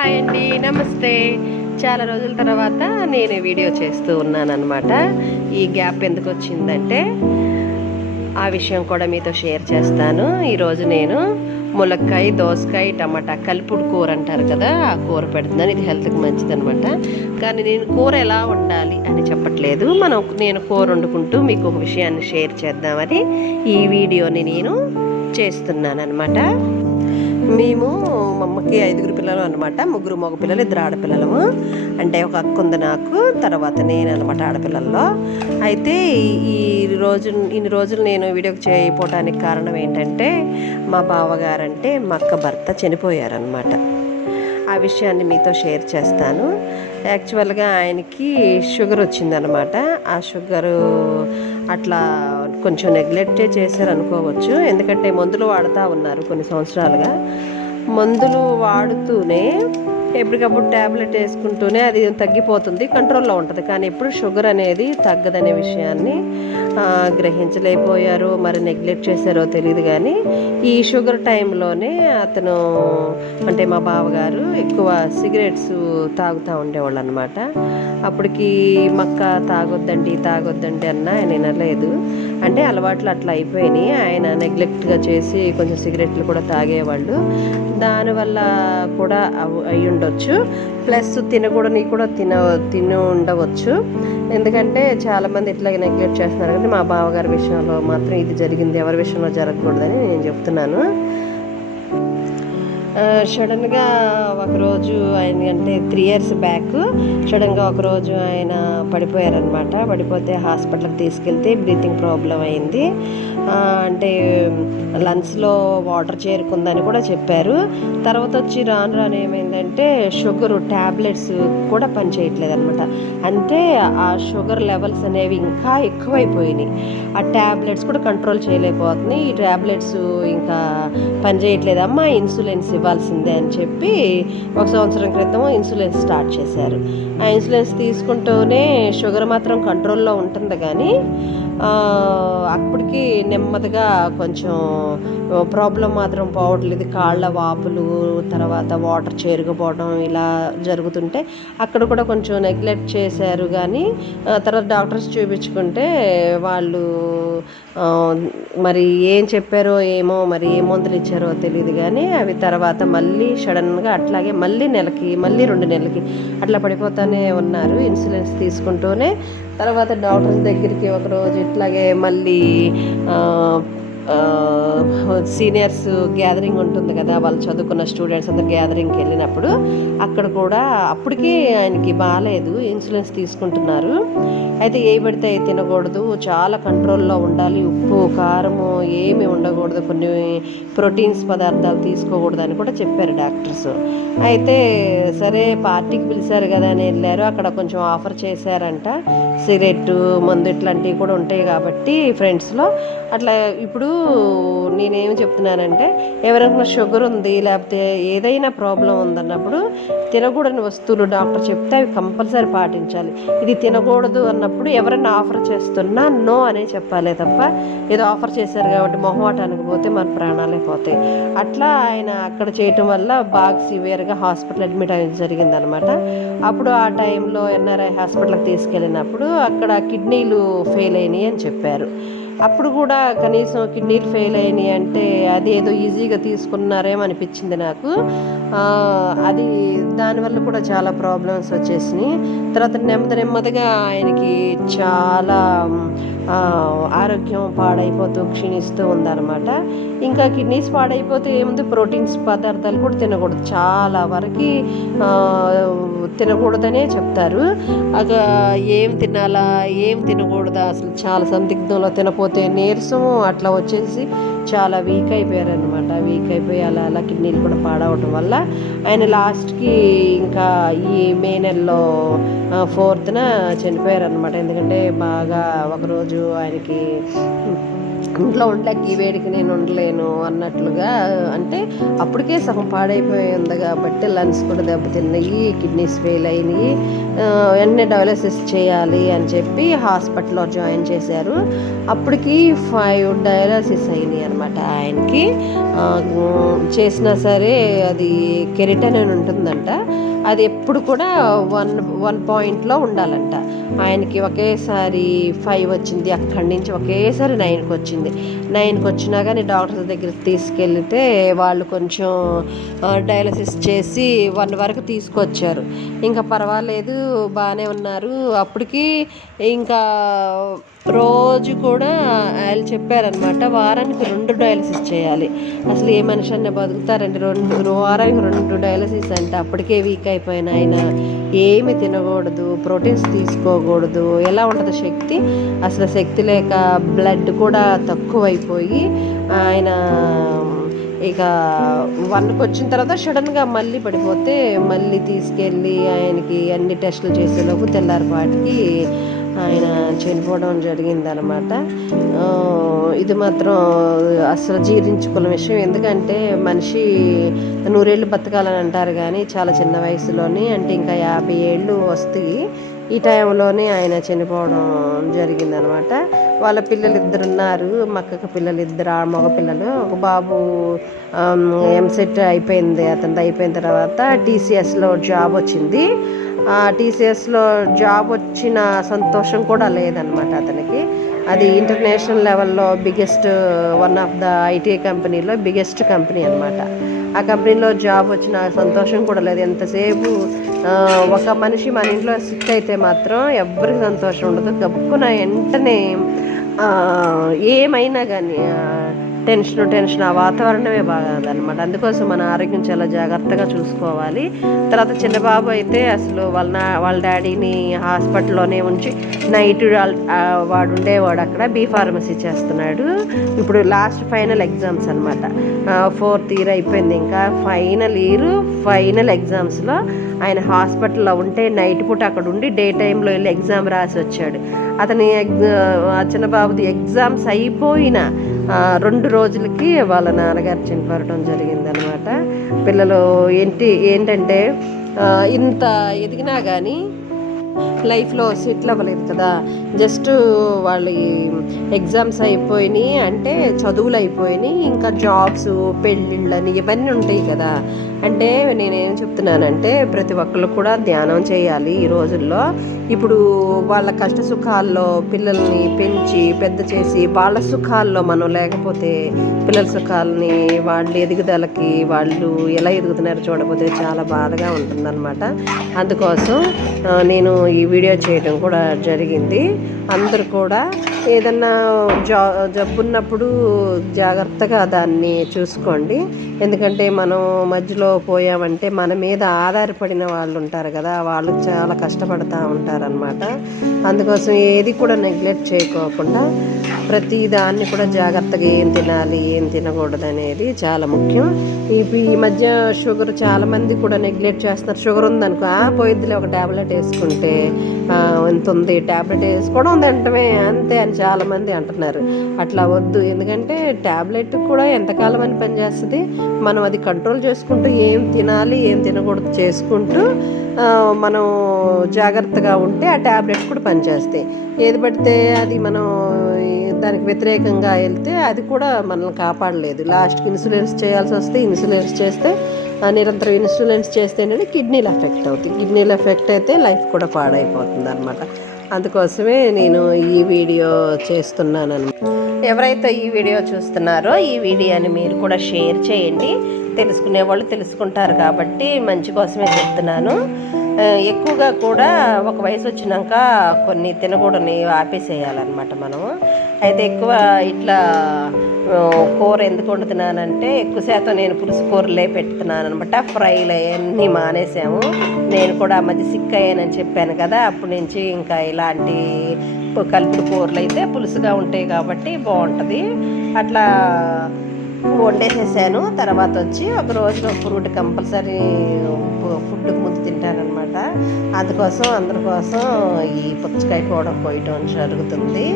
Hi అండి, నమస్తే. చాలా రోజుల తర్వాత నేను వీడియో చేస్తూ ఉన్నాను అనమాట. ఈ గ్యాప్ ఎందుకు వచ్చిందంటే ఆ విషయం కూడా మీతో షేర్ చేస్తాను. ఈరోజు నేను ములక్కాయ, దోసకాయ, టమాటా కలుపుడు కూర అంటారు కదా, ఆ కూర పెడుతున్నాను. ఇది హెల్త్కి మంచిది అనమాట. కానీ నేను కూర ఎలా వండాలి అని చెప్పట్లేదు. నేను కూర వండుకుంటూ మీకు ఒక విషయాన్ని షేర్ చేద్దామని ఈ వీడియోని నేను చేస్తున్నాను అనమాట. మేము మా అమ్మకి 5 పిల్లలు అనమాట. 3 మగ పిల్లలు, 2 ఆడపిల్లలము. అంటే ఒక అక్క ఉంది నాకు, తర్వాత నేను అనమాట ఆడపిల్లల్లో. అయితే ఇన్ని రోజులు నేను వీడియోకి చేయకపోవడానికి కారణం ఏంటంటే మా బావగారంటే మా అక్క భర్త చనిపోయారనమాట. ఆ విషయాన్ని మీతో షేర్ చేస్తాను. యాక్చువల్గా ఆయనకి షుగర్ వచ్చిందనమాట. ఆ షుగరు అట్లా కొంచెం నెగ్లెక్టే చేశారు అనుకోవచ్చు. ఎందుకంటే మందులు వాడుతూ ఉన్నారు కొన్ని సంవత్సరాలుగా. మందులు వాడుతూనే ఎప్పటికప్పుడు ట్యాబ్లెట్ వేసుకుంటూనే అది తగ్గిపోతుంది, కంట్రోల్లో ఉంటుంది. కానీ ఎప్పుడు షుగర్ అనేది తగ్గదనే విషయాన్ని గ్రహించలేకపోయారో మరి నెగ్లెక్ట్ చేశారో తెలియదు. కానీ ఈ షుగర్ టైంలోనే అతను అంటే మా బావగారు ఎక్కువ సిగరెట్స్ తాగుతూ ఉండేవాళ్ళు అనమాట. అప్పటికి మక్క తాగొద్దండి అన్నా ఆయన వినలేదు. అంటే అలవాట్లు అట్లా అయిపోయినాయి. ఆయన నెగ్లెక్ట్గా చేసి కొంచెం సిగరెట్లు కూడా తాగేవాళ్ళు. దానివల్ల కూడా అయి ఉండొచ్చు. ప్లస్ తినకూడని కూడా తిని ఉండవచ్చు. ఎందుకంటే చాలామంది ఇట్లాగే నెగ్లెక్ట్ చేస్తున్నారు. కానీ మా బావగారి విషయంలో మాత్రం ఇది జరిగింది, ఎవరి విషయంలో జరగకూడదని నేను చెప్తున్నాను. సడన్గా ఒకరోజు ఆయన అంటే 3 years బ్యాక్ సడన్గా ఒకరోజు ఆయన పడిపోయారనమాట. పడిపోతే హాస్పిటల్కి తీసుకెళ్తే బ్రీతింగ్ ప్రాబ్లం అయింది. అంటే లంగ్స్లో వాటర్ చేరుకుందని కూడా చెప్పారు. తర్వాత వచ్చి రాను ఏమైందంటే షుగర్ ట్యాబ్లెట్స్ కూడా పనిచేయట్లేదు అనమాట. అంటే ఆ షుగర్ లెవెల్స్ అనేవి ఇంకా ఎక్కువైపోయినాయి. ఆ ట్యాబ్లెట్స్ కూడా కంట్రోల్ చేయలేకపోతున్నాయి. ఈ ట్యాబ్లెట్స్ ఇంకా పనిచేయట్లేదమ్మా, ఇన్సులిన్స్ ఇవ్వాల్సిందే అని చెప్పి 1 సంవత్సరం క్రితం ఇన్సులిన్స్ స్టార్ట్ చేశారు. ఆ ఇన్సులిన్స్ తీసుకుంటూనే షుగర్ మాత్రం కంట్రోల్లో ఉంటుంది. కానీ అప్పటికి నెమ్మదిగా కొంచెం ప్రాబ్లం మాత్రం పోవట్లేదు. కాళ్ళ వాపులు, తర్వాత వాటర్ చేరుకుపోవడం ఇలా జరుగుతుంటే అక్కడ కూడా కొంచెం నెగ్లెక్ట్ చేశారు. కానీ తర్వాత డాక్టర్స్ చూపించుకుంటే వాళ్ళు మరి ఏం చెప్పారో ఏమో, మరి ఏ మందులు ఇచ్చారో తెలియదు. కానీ అవి తర్వాత మళ్ళీ సడన్గా అట్లాగే మళ్ళీ నెలకి, మళ్ళీ 2 నెలలకి అట్లా పడిపోతూనే ఉన్నారు ఇన్సులిన్స్ తీసుకుంటూనే. తర్వాత డాక్టర్స్ దగ్గరికి ఒకరోజు ఇట్లాగే మళ్ళీ సీనియర్స్ గ్యాదరింగ్ ఉంటుంది కదా, వాళ్ళు చదువుకున్న స్టూడెంట్స్ అందరు గ్యాదరింగ్కి వెళ్ళినప్పుడు అక్కడ కూడా అప్పటికి ఆయనకి బాగాలేదు, ఇన్సులిన్స్ తీసుకుంటున్నారు. అయితే ఏ పడితే తినకూడదు, చాలా కంట్రోల్లో ఉండాలి, ఉప్పు కారము ఏమి ఉండకూడదు, కొన్ని ప్రోటీన్స్ పదార్థాలు తీసుకోకూడదు అని కూడా చెప్పారు డాక్టర్స్. అయితే సరే పార్టీకి పిలిచారు కదా అని వెళ్ళారు. అక్కడ కొంచెం ఆఫర్ చేశారంట, సిగరెట్, మందు ఇట్లాంటివి కూడా ఉంటాయి కాబట్టి ఫ్రెండ్స్లో అట్లా. ఇప్పుడు నేనేమి చెప్తున్నానంటే ఎవరైనా షుగర్ ఉంది లేకపోతే ఏదైనా ప్రాబ్లం ఉందన్నప్పుడు తినకూడని వస్తువులు డాక్టర్ చెప్తే అవి కంపల్సరీ పాటించాలి. ఇది తినకూడదు అన్నప్పుడు ఎవరైనా ఆఫర్ చేస్తున్నా నో అనే చెప్పాలి తప్ప ఏదో ఆఫర్ చేశారు కాబట్టి మొహమాటానికి పోతే మన ప్రాణాలే పోతాయి. అట్లా ఆయన అక్కడ చేయటం వల్ల బాగా సివియర్గా హాస్పిటల్ అడ్మిట్ అయ్యి జరిగిందనమాట. అప్పుడు ఆ టైంలో ఎన్ఆర్ఐ హాస్పిటల్కి తీసుకెళ్ళినప్పుడు అక్కడ కిడ్నీలు ఫెయిల్ అయినాయి అని చెప్పారు. అప్పుడు కూడా కనీసం కిడ్నీలు ఫెయిల్ అయినాయి అంటే అది ఏదో ఈజీగా తీసుకున్నారేమో అనిపించింది నాకు. అది దానివల్ల కూడా చాలా ప్రాబ్లమ్స్ వచ్చేసినాయి. తర్వాత నెమ్మదిగా ఆయనకి చాలా ఆరోగ్యం పాడైపోతూ క్షీణిస్తూ ఉందన్నమాట. ఇంకా కిడ్నీస్ పాడైపోతే ఏముంది, ప్రోటీన్స్ పదార్థాలు కూడా తినకూడదు, చాలా వరకు తినకూడదనే చెప్తారు. ఏం తినాలా ఏం తినకూడదా అసలు చాలా సందిగ్ధంలో. తినపోతే నీరసం అట్లా వచ్చేసి చాలా వీక్ అయిపోయారనమాట. వీక్ అయిపోయి అలా కిడ్నీలు కూడా పాడవటం వల్ల ఆయన లాస్ట్కి ఇంకా ఈ మే నెలలో 4th చనిపోయారనమాట. ఎందుకంటే బాగా ఒకరోజు ఆయనకి ఇంట్లో ఉండలేక ఈ వేడికి నేను ఉండలేను అన్నట్లుగా, అంటే అప్పటికే సగం పాడైపోయి ఉంది కాబట్టి లంగ్స్ కూడా దెబ్బతిన్నాయి, కిడ్నీస్ ఫెయిల్ అయినాయి, వెంటనే డయాలసిస్ చేయాలి అని చెప్పి హాస్పిటల్లో జాయిన్ చేశారు. అప్పటికి 5 డయాలసిస్ అయినాయి అనమాట ఆయనకి. చేసినా సరే అది కెరిటన్ అని ఉంటుందంట, అది ఎప్పుడు కూడా 1 పాయింట్లో ఉండాలంట. ఆయనకి ఒకేసారి 5 వచ్చింది, అక్కడి నుంచి ఒకేసారి 9కి వచ్చింది. 9కి వచ్చినా కానీ డాక్టర్ దగ్గరికి తీసుకెళ్తే వాళ్ళు కొంచెం డయాలసిస్ చేసి 1 వరకు తీసుకొచ్చారు. ఇంకా పర్వాలేదు, బాగానే ఉన్నారు. అప్పటికి ఇంకా రోజు కూడా వాళ్ళు చెప్పారనమాట, వారానికి 2 డయాలసిస్ చేయాలి. అసలు ఏ మనిషి అన్న బతుకుతారండి, వారానికి 2 డయాలసిస్ అంటే. అప్పటికే వీక్ అయిపోయిన ఆయన ఏమి తినకూడదు, ప్రోటీన్స్ తీసుకోకూడదు, ఎలా ఉంటుంది శక్తి, అసలు శక్తి లేక బ్లడ్ కూడా తక్కువైపోయి ఆయన ఇక 1కి వచ్చిన తర్వాత సడన్గా మళ్ళీ పడిపోతే మళ్ళీ తీసుకెళ్ళి ఆయనకి అన్ని టెస్టులు చేసేలోపు తెల్లారిపాటికి ఆయన చనిపోవడం జరిగిందనమాట. ఇది మాత్రం అసలు జీర్ణించుకున్న విషయం. ఎందుకంటే మనిషి 100 ఏళ్ళు బతకాలని అంటారు, కానీ చాలా చిన్న వయసులోని, అంటే ఇంకా 50 ఏళ్ళు వస్తాయి, ఈ టైంలోనే ఆయన చనిపోవడం జరిగిందనమాట. వాళ్ళ పిల్లలు 2 ఉన్నారు, మక్కకు పిల్లలు 2 మగ పిల్లలు. ఒక బాబు ఎంసెట్ అయిపోయింది, అతనిది అయిపోయిన తర్వాత టీసీఎస్లో జాబ్ వచ్చింది. ఆ టీసీఎస్లో జాబ్ వచ్చిన సంతోషం కూడా లేదనమాట అతనికి. అది ఇంటర్నేషనల్ లెవెల్లో biggest, one of the IT కంపెనీలో బిగ్గెస్ట్ కంపెనీ అనమాట. ఆ కంపెనీలో జాబ్ వచ్చిన సంతోషం కూడా లేదు. ఎంతసేపు ఒక మనిషి మన ఇంట్లో సిక్ అయితే మాత్రం ఎవరికి సంతోషం ఉండదు, గబుక్కున వెంటనే ఏమైనా కానీ టెన్షన్, ఆ వాతావరణమే బాగాదనమాట. అందుకోసం మన ఆరోగ్యం చాలా జాగ్రత్తగా చూసుకోవాలి. తర్వాత చిన్నబాబు అయితే అసలు వాళ్ళ డాడీని హాస్పిటల్లోనే ఉంచి నైట్ వాడు ఉండేవాడు అక్కడ, బీఫార్మసీ చేస్తున్నాడు. ఇప్పుడు లాస్ట్ ఫైనల్ ఎగ్జామ్స్ అనమాట, 4th ఇయర్ అయిపోయింది, ఇంకా ఫైనల్ ఎగ్జామ్స్లో ఆయన హాస్పిటల్లో ఉంటే నైట్ పూట అక్కడ ఉండి డే టైంలో వెళ్ళి ఎగ్జామ్ రాసి వచ్చాడు. అతని చిన్నబాబుది ఎగ్జామ్స్ అయిపోయిన 2 రోజులకి వాళ్ళ నాన్నగారు చనిపోవడం జరిగిందనమాట. పిల్లలు ఏంటంటే ఇంత ఎదిగినా కానీ లైఫ్లో సెటిల్ అవ్వలేదు కదా, జస్ట్ వాళ్ళ ఎగ్జామ్స్ అయిపోయినాయి అంటే చదువులు అయిపోయినాయి, ఇంకా జాబ్స్, పెళ్ళిళ్ళని ఇవన్నీ ఉంటాయి కదా. అంటే నేనేం చెప్తున్నానంటే ప్రతి ఒక్కళ్ళు కూడా ధ్యానం చేయాలి ఈ రోజుల్లో. ఇప్పుడు వాళ్ళ కష్ట సుఖాల్లో పిల్లల్ని పెంచి పెద్ద చేసి వాళ్ళ సుఖాల్లో మనం లేకపోతే, పిల్లల సుఖాలని, వాళ్ళ ఎదుగుదలకి వాళ్ళు ఎలా ఎదుగుతున్నారో చూడకపోతే చాలా బాధగా ఉంటుందన్నమాట. అందుకోసం నేను ఈ వీడియో చేయడం కూడా జరిగింది. అందరూ కూడా ఏదన్నా జబ్బున్నప్పుడు జాగ్రత్తగా దాన్ని చూసుకోండి. ఎందుకంటే మనం మధ్యలో పోయామంటే మన మీద ఆధారపడిన వాళ్ళు ఉంటారు కదా, వాళ్ళు చాలా కష్టపడుతూ ఉంటారనమాట. అందుకోసం ఏది కూడా నెగ్లెక్ట్ చేయకోకుండా ప్రతి దాన్ని కూడా జాగ్రత్తగా ఏం తినాలి, ఏం తినకూడదు అనేది చాలా ముఖ్యం. ఈ మధ్య షుగర్ చాలామంది కూడా నెగ్లెక్ట్ చేస్తున్నారు. షుగర్ ఉందనుకో, పోయిద్దిలే ఒక ట్యాబ్లెట్ వేసుకుంటే, ఎంత ఉంది ట్యాబ్లెట్ వేసుకోవడం తింటమే అంతే అని చాలామంది అంటున్నారు. అట్లా వద్దు, ఎందుకంటే ట్యాబ్లెట్ కూడా ఎంతకాలం అని పనిచేస్తుంది. మనం అది కంట్రోల్ చేసుకుంటూ ఏం తినాలి, ఏం తినకూడదు చేసుకుంటూ మనం జాగ్రత్తగా ఉంటే ఆ ట్యాబ్లెట్ కూడా పనిచేస్తాయి. ఏది పడితే అది మనం దానికి వ్యతిరేకంగా వెళ్తే అది కూడా మనల్ని కాపాడలేదు. లాస్ట్కి ఇన్సులిన్స్ చేయాల్సి వస్తే, ఇన్సులిన్స్ చేస్తే నిరంతరం ఇన్సులిన్స్ చేస్తే ఏంటంటే కిడ్నీలు ఎఫెక్ట్ అవుతాయి. కిడ్నీలు ఎఫెక్ట్ అయితే లైఫ్ కూడా పాడైపోతుంది అనమాట. అందుకోసమే నేను ఈ వీడియో చేస్తున్నాను. ఎవరైతే ఈ వీడియో చూస్తున్నారో ఈ వీడియోని మీరు కూడా షేర్ చేయండి. తెలుసుకునే వాళ్ళు తెలుసుకుంటారు కాబట్టి మంచి కోసమే చెప్తున్నాను. ఎక్కువగా కూడా ఒక వయసు వచ్చినాక కొన్ని తినకూడని ఆపేసేయాలన్నమాట మనం. అయితే ఎక్కువ ఇట్లా కూర ఎందుకు వండుతున్నానంటే ఎక్కువ శాతం నేను పులుసు కూరలే పెడుతున్నాను అనమాట. ఫ్రైలు అవన్నీ మానేసాము. నేను కూడా మధ్య సిక్ అయ్యానని చెప్పాను కదా, అప్పటి నుంచి ఇంకా ఇలాంటి కలుపుడు కూరలు అయితే పులుసుగా ఉంటాయి కాబట్టి బాగుంటుంది. అట్లా వండేసేసాను. తర్వాత వచ్చి ఒక రోజులో ఫ్రూట్ కంపల్సరీ ఫుడ్కి ముందు తింటానమాట. అందుకోసం అందరి కోసం ఈ పుచ్చకాయ కూడా కోయటం జరుగుతుంది.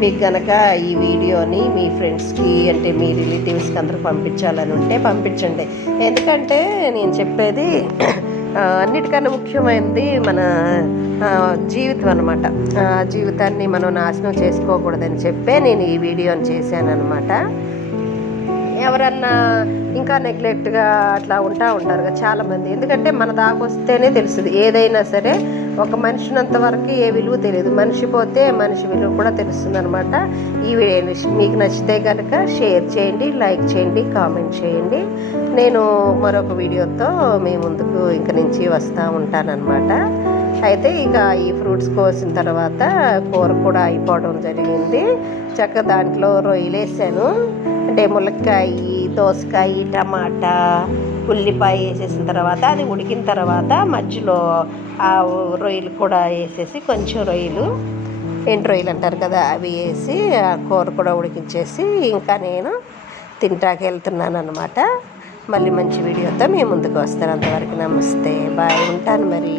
మీకు కనుక ఈ వీడియోని మీ ఫ్రెండ్స్కి అంటే మీ రిలేటివ్స్కి అందరూ పంపించాలని ఉంటే పంపించండి. ఎందుకంటే నేను చెప్పేది అన్నిటికన్నా ముఖ్యమైనది మన జీవితం అనమాట. జీవితాన్ని మనం నాశనం చేసుకోకూడదని చెప్పే నేను ఈ వీడియోని చేశాను అనమాట. ఎవరన్నా ఇంకా నెగ్లెక్ట్గా అట్లా ఉంటారు కదా చాలామంది. ఎందుకంటే మన దాకా వస్తేనే తెలుస్తుంది ఏదైనా సరే. ఒక మనిషినంత వరకు ఏ విలువ తెలియదు, మనిషి పోతే మనిషి విలువ కూడా తెలుస్తుంది అనమాట. ఈ వీడియో మీకు నచ్చితే కనుక షేర్ చేయండి, లైక్ చేయండి, కామెంట్ చేయండి. నేను మరొక వీడియోతో మీ ముందుకు ఇంక నుంచి వస్తూ ఉంటానన్నమాట. అయితే ఇక ఈ ఫ్రూట్స్ కోసిన తర్వాత కూర కూడా అయిపోవడం జరిగింది. చక్కగా దాంట్లో రొయ్యలు వేసాను. అంటే ములక్కాయ, దోసకాయ, టమాటా, ఉల్లిపాయ వేసేసిన తర్వాత అది ఉడికిన తర్వాత మధ్యలో ఆ రొయ్యలు కూడా వేసేసి కొంచెం ఎండు రొయ్యలు అంటారు కదా అవి వేసి ఆ కూర కూడా ఉడికించేసి ఇంకా నేను తింటాకి వెళ్తున్నాను అనమాట. మళ్ళీ మంచి వీడియోతో మీ ముందుకు వస్తాను. అంతవరకు నమస్తే, బాయ్, ఉంటాను మరి.